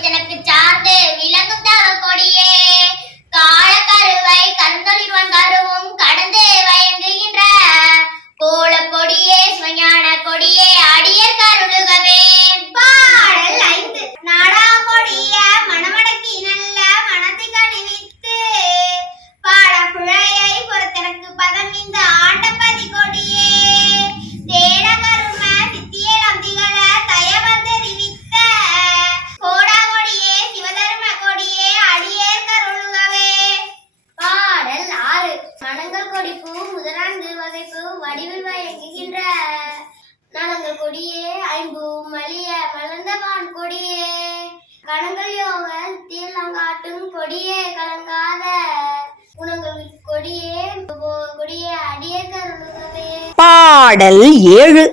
தனக்கு சார்ந்து விளங்கும் தான் கொடியே? மனங்கள் கொடிப்பு முதலாண்டு வகைப்பு வடிவில் வயங்குகின்ற நலங்கள் கொடியே ஐம்பு மலிய மலர்ந்தவான் கொடியே. கணங்கள் யோக தீர்லங்காட்டும் கொடியே கலங்காத குணங்கள் கொடியே கொடியே அடிய கருணுகவே பாடல் ஏழு.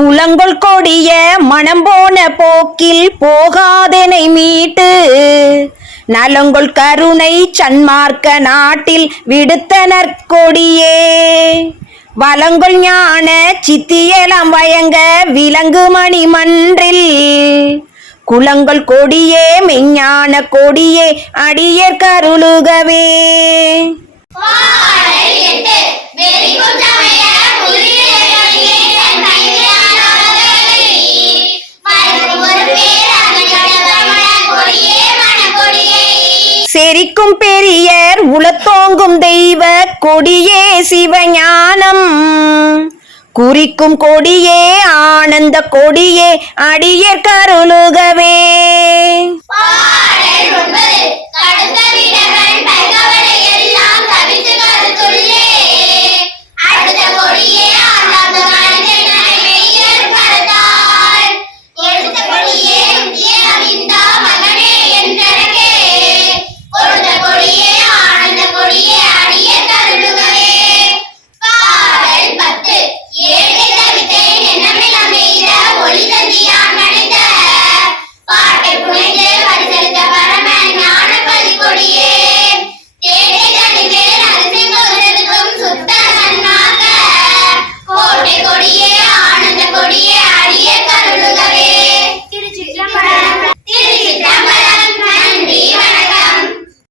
புலங்கொள் கொடிய மனம் போன போக்கில் போகாதனை மீட்டு. நலங்கொள் கருணை சன்மார்க்க நாட்டில் விடுத்தனர் கொடியே. வலங்கொள் ஞான சித்தியலாம் வயங்க விலங்கு மணி மன்றில். குலங்கள் கொடியே மெஞ்ஞான கொடியே அடியர் கருளுகவே பேரிக்கும் பெரியர் உளத்தோங்கும் தெய்வ கொடியே சிவஞானம். குறிக்கும் கொடியே ஆனந்த கொடியே அடியர் கருளுகவே.